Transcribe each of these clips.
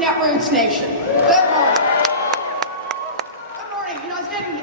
Netroots Nation. Good morning. Good morning. You know,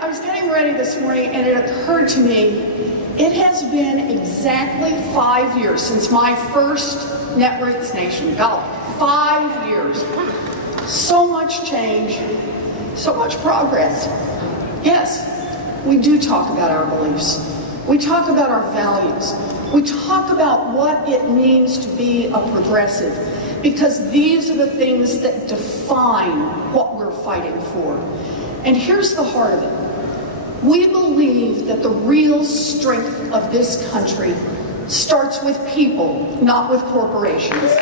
I was getting ready this morning, and it occurred to me, it has been exactly 5 years since my first Netroots Nation. Golly, 5 years. So much change, so much progress. Yes, we do talk about our beliefs. We talk about our values. We talk about what it means to be a progressive, because these are the things that define what we're fighting for. And here's the heart of it. We believe that the real strength of this country starts with people, not with corporations.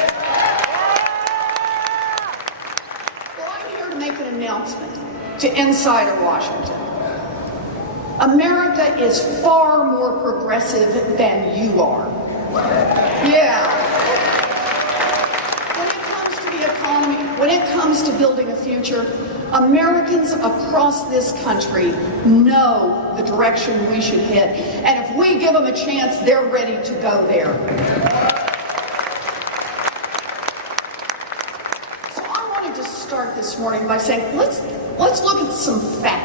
Well, I'm here to make an announcement to Insider Washington. America is far more progressive than you are. Yeah. When it comes to the economy, when it comes to building a future, Americans across this country know the direction we should hit. And if we give them a chance, they're ready to go there. So I wanted to start this morning by saying, let's look at some facts.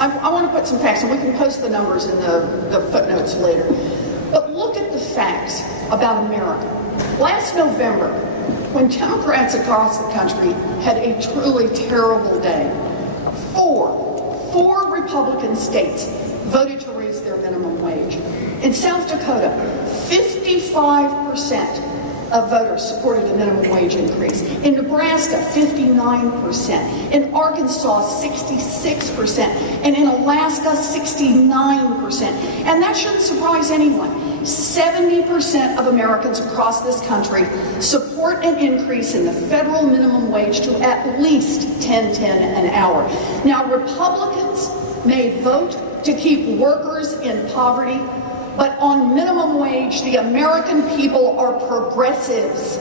I want to put some facts, and we can post the numbers in the footnotes later. But look at the facts about America. Last November, when Democrats across the country had a truly terrible day, four Republican states voted to raise their minimum wage. In South Dakota, 55% of voters supported a minimum wage increase. In Nebraska, 59%. In Arkansas, 66%. And in Alaska, 69%. And that shouldn't surprise anyone. 70% of Americans across this country support an increase in the federal minimum wage to at least $10.10 an hour. Now, Republicans may vote to keep workers in poverty, but on minimum wage, the American people are progressives.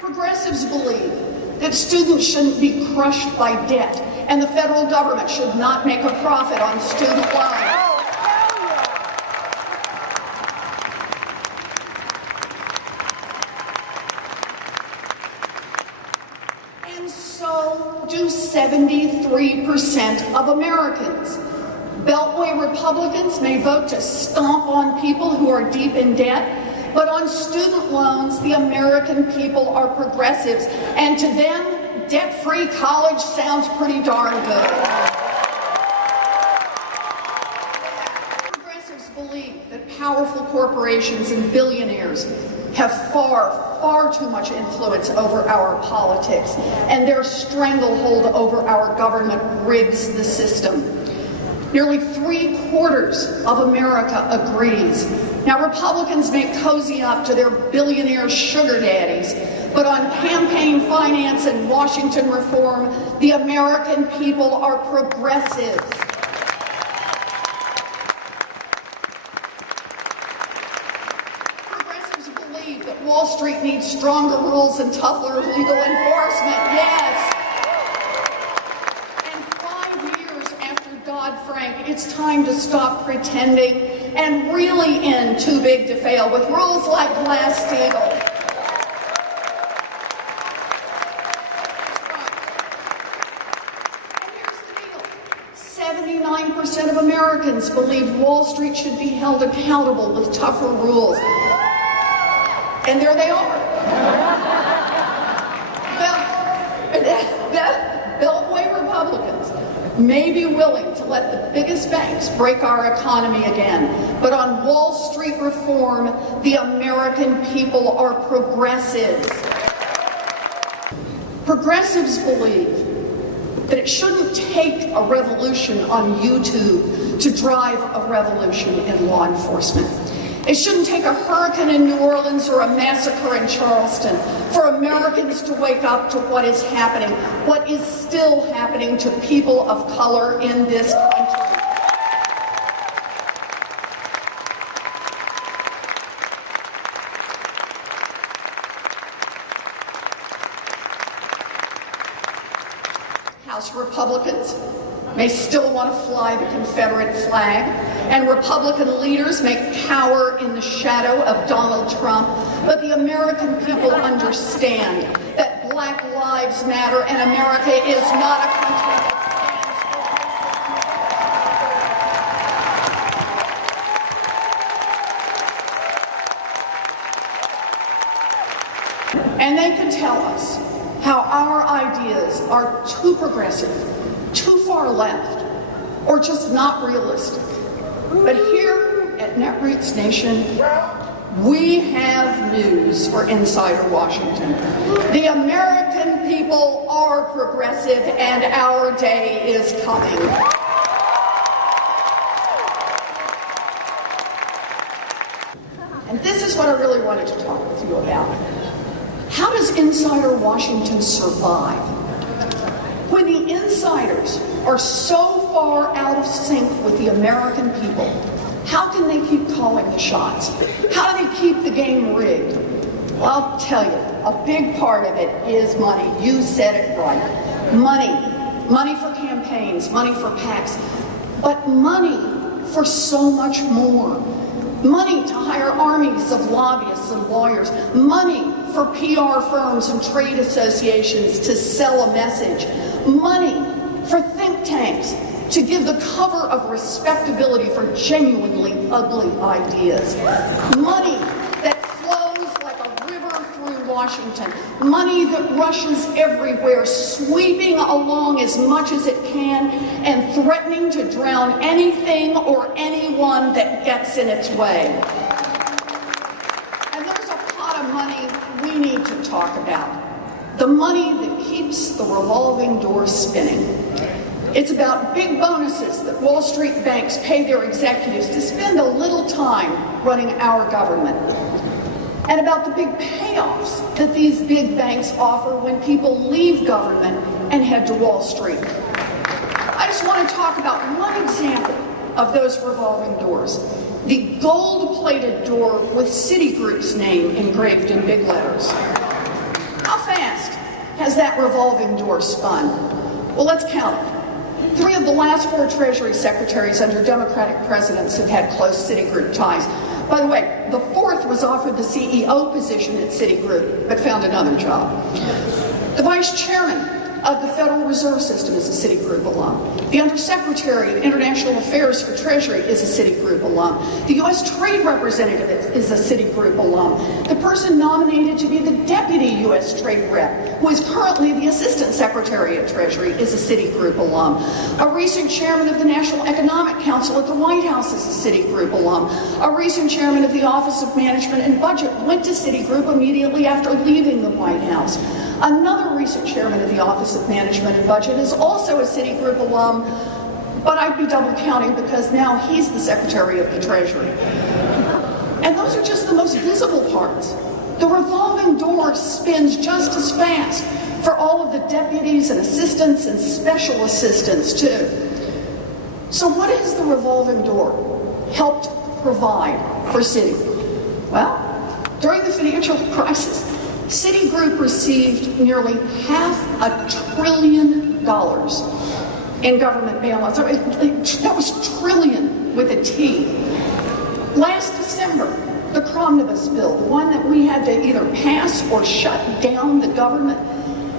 Progressives believe that students shouldn't be crushed by debt, and the federal government should not make a profit on student loans. And so do 73% of Americans. Beltway Republicans may vote to stomp on people who are deep in debt, but on student loans, the American people are progressives, and to them, debt-free college sounds pretty darn good. Progressives believe that powerful corporations and billionaires have far too much influence over our politics, and their stranglehold over our government rigs the system. Nearly 3/4 of America agrees. Now, Republicans may cozy up to their billionaire sugar daddies, but on campaign finance and Washington reform, the American people are progressives. Progressives believe that Wall Street needs stronger rules and tougher legal enforcement. Yes. Dodd-Frank, it's time to stop pretending and really end too big to fail with rules like Glass-Steagall. And here's the deal. 79% of Americans believe Wall Street should be held accountable with tougher rules. And there they are. Beltway Republicans may be willing to let the biggest banks break our economy again, but on Wall Street reform, the American people are progressives. Progressives believe that it shouldn't take a revolution on YouTube to drive a revolution in law enforcement. It shouldn't take a hurricane in New Orleans or a massacre in Charleston for Americans to wake up to what is happening, what is still happening to people of color in this country. House Republicans may still want to fly the Confederate flag, and Republican leaders may cower in the shadow of Donald Trump, but the American people understand that Black Lives Matter and America is not a country that stands for. And they can tell us how our ideas are too progressive, too far left, or just not realistic. But here at Netroots Nation, we have news for Insider Washington. The American people are progressive, and our day is coming. And this is what I really wanted to talk with you about. How does Insider Washington survive? When the insiders are so far out of sync with the American people, how can they keep calling the shots? How do they keep the game rigged? Well, I'll tell you, a big part of it is money. You said it right. Money. Money for campaigns, money for PACs, but money for so much more. Money to hire armies of lobbyists and lawyers. Money for PR firms and trade associations to sell a message. Money for think tanks to give the cover of respectability for genuinely ugly ideas. Money that flows like a river through Washington. Money that rushes everywhere, sweeping along as much as it can and threatening to drown anything or anyone that gets in its way. And there's a pot of money we need to talk about. The money that keeps the revolving door spinning. It's about big bonuses that Wall Street banks pay their executives to spend a little time running our government. And about the big payoffs that these big banks offer when people leave government and head to Wall Street. I just want to talk about one example of those revolving doors. The gold-plated door with Citigroup's name engraved in big letters. How fast has that revolving door spun? Well, let's count it. 3 of the last 4 Treasury secretaries under Democratic presidents have had close Citigroup ties. By the way, the 4th was offered the CEO position at Citigroup, but found another job. The vice chairman of the Federal Reserve System is a Citigroup alum. The Undersecretary of International Affairs for Treasury is a Citigroup alum. The U.S. Trade Representative is a Citigroup alum. The person nominated to be the Deputy U.S. Trade Rep, who is currently the Assistant Secretary of Treasury, is a Citigroup alum. A recent chairman of the National Economic Council at the White House is a Citigroup alum. A recent chairman of the Office of Management and Budget went to Citigroup immediately after leaving the White House. Another recent chairman of the Office of Management and Budget is also a Citigroup alum, but I'd be double counting because now he's the Secretary of the Treasury. And those are just the most visible parts. The revolving door spins just as fast for all of the deputies and assistants and special assistants too. So what has the revolving door helped provide for Citi? Well, during the financial crisis, Citigroup received nearly $500 billion in government bailouts. That was trillion with a T. Last December, the Omnibus bill, the one that we had to either pass or shut down the government,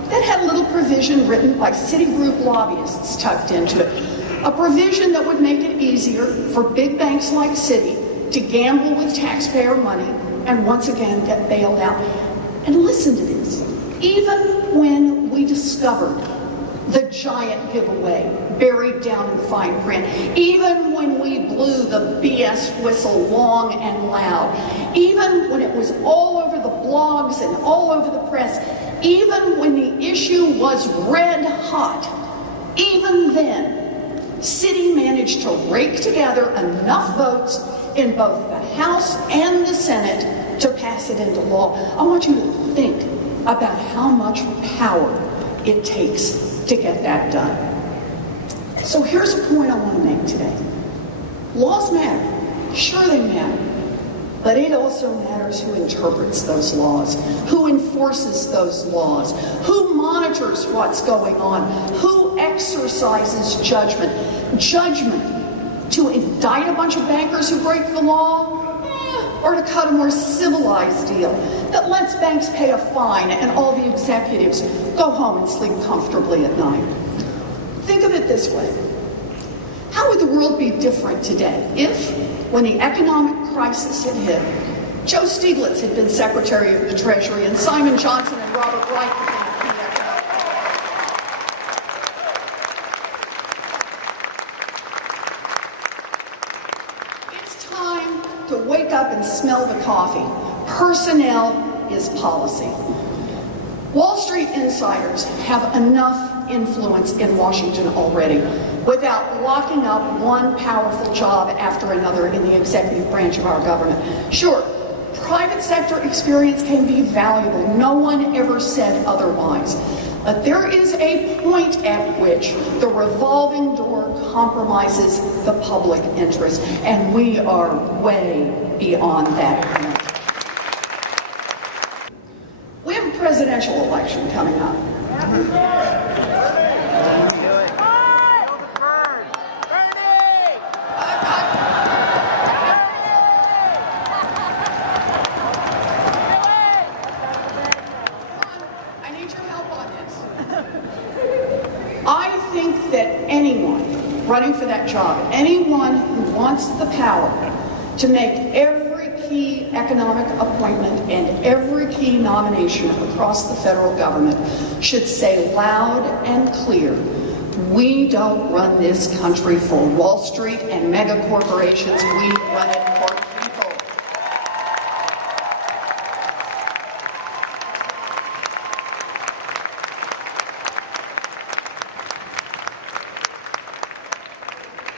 that had a little provision written by Citigroup lobbyists tucked into it. A provision that would make it easier for big banks like Citi to gamble with taxpayer money and once again get bailed out. And listen to this. Even when we discovered the giant giveaway buried down in the fine print, even when we blew the BS whistle long and loud, even when it was all over the blogs and all over the press, even when the issue was red hot, even then, Citi managed to rake together enough votes in both the House and the Senate to pass it into law. I want you to think about how much power it takes to get that done. So here's a point I want to make today. Laws matter. Sure they matter. But it also matters who interprets those laws, who enforces those laws, who monitors what's going on, who exercises judgment? Judgment to indict a bunch of bankers who break the law? Or to cut a more civilized deal that lets banks pay a fine and all the executives go home and sleep comfortably at night? Think of it this way. How would the world be different today if, when the economic crisis had hit, Joe Stiglitz had been Secretary of the Treasury and Simon Johnson and Robert Reich had been key economic? It's time to wake up and smell the coffee. Personnel is policy. Wall Street insiders have enough influence in Washington already without locking up one powerful job after another in the executive branch of our government. Sure, private sector experience can be valuable. No one ever said otherwise. But there is a point at which the revolving door compromises the public interest, and we are way beyond that point. We have a presidential election coming up. I think that anyone running for that job, anyone who wants the power to make every key economic appointment and every key nomination across the federal government should say loud and clear, we don't run this country for Wall Street and mega corporations, we run it for people.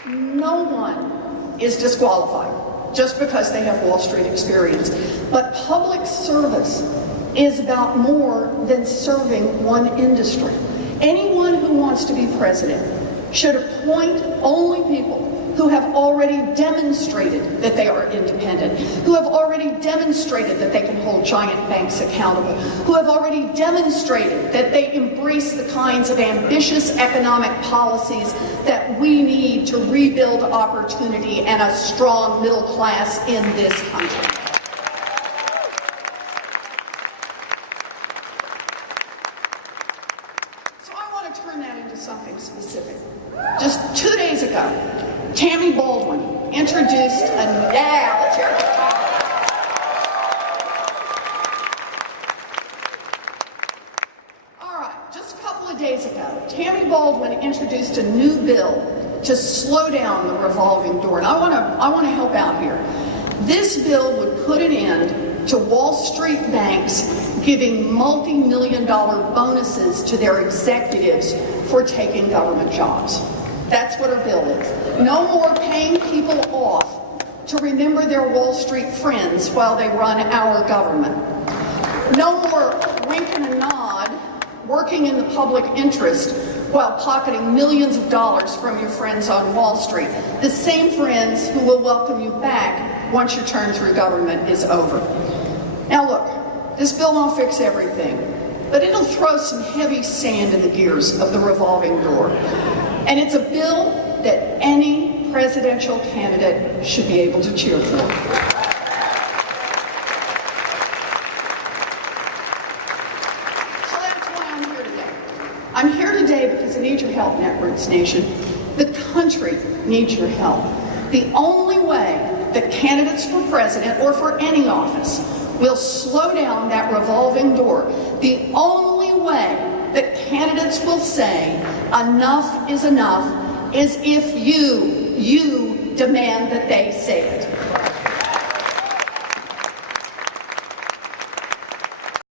No one is disqualified just because they have Wall Street experience. But public service is about more than serving one industry. Anyone who wants to be president should appoint only people who have already demonstrated that they are independent, who have already demonstrated that they can hold giant banks accountable, who have already demonstrated that they embrace the kinds of ambitious economic policies that we need to rebuild opportunity and a strong middle class in this country. So I want to turn that into something specific. Just 2 days ago, Tammy Baldwin introduced let's hear it. All right, just a couple of days ago, Tammy Baldwin introduced a new bill to slow down the revolving door, and I want to help out here. This bill would put an end to Wall Street banks giving multi-million-dollar bonuses to their executives for taking government jobs. That's what her bill is. No more paying people off to remember their Wall Street friends while they run our government. No more wink and a nod, working in the public interest while pocketing millions of dollars from your friends on Wall Street. The same friends who will welcome you back once your term through government is over. Now look, this bill won't fix everything, but it'll throw some heavy sand in the gears of the revolving door. And it's a bill that any presidential candidate should be able to cheer for. So that's why I'm here today. I'm here today because I need your help, Netroots Nation. The country needs your help. The only way that candidates for president or for any office will slow down that revolving door, the only way that candidates will say enough is enough is if you demand that they say it.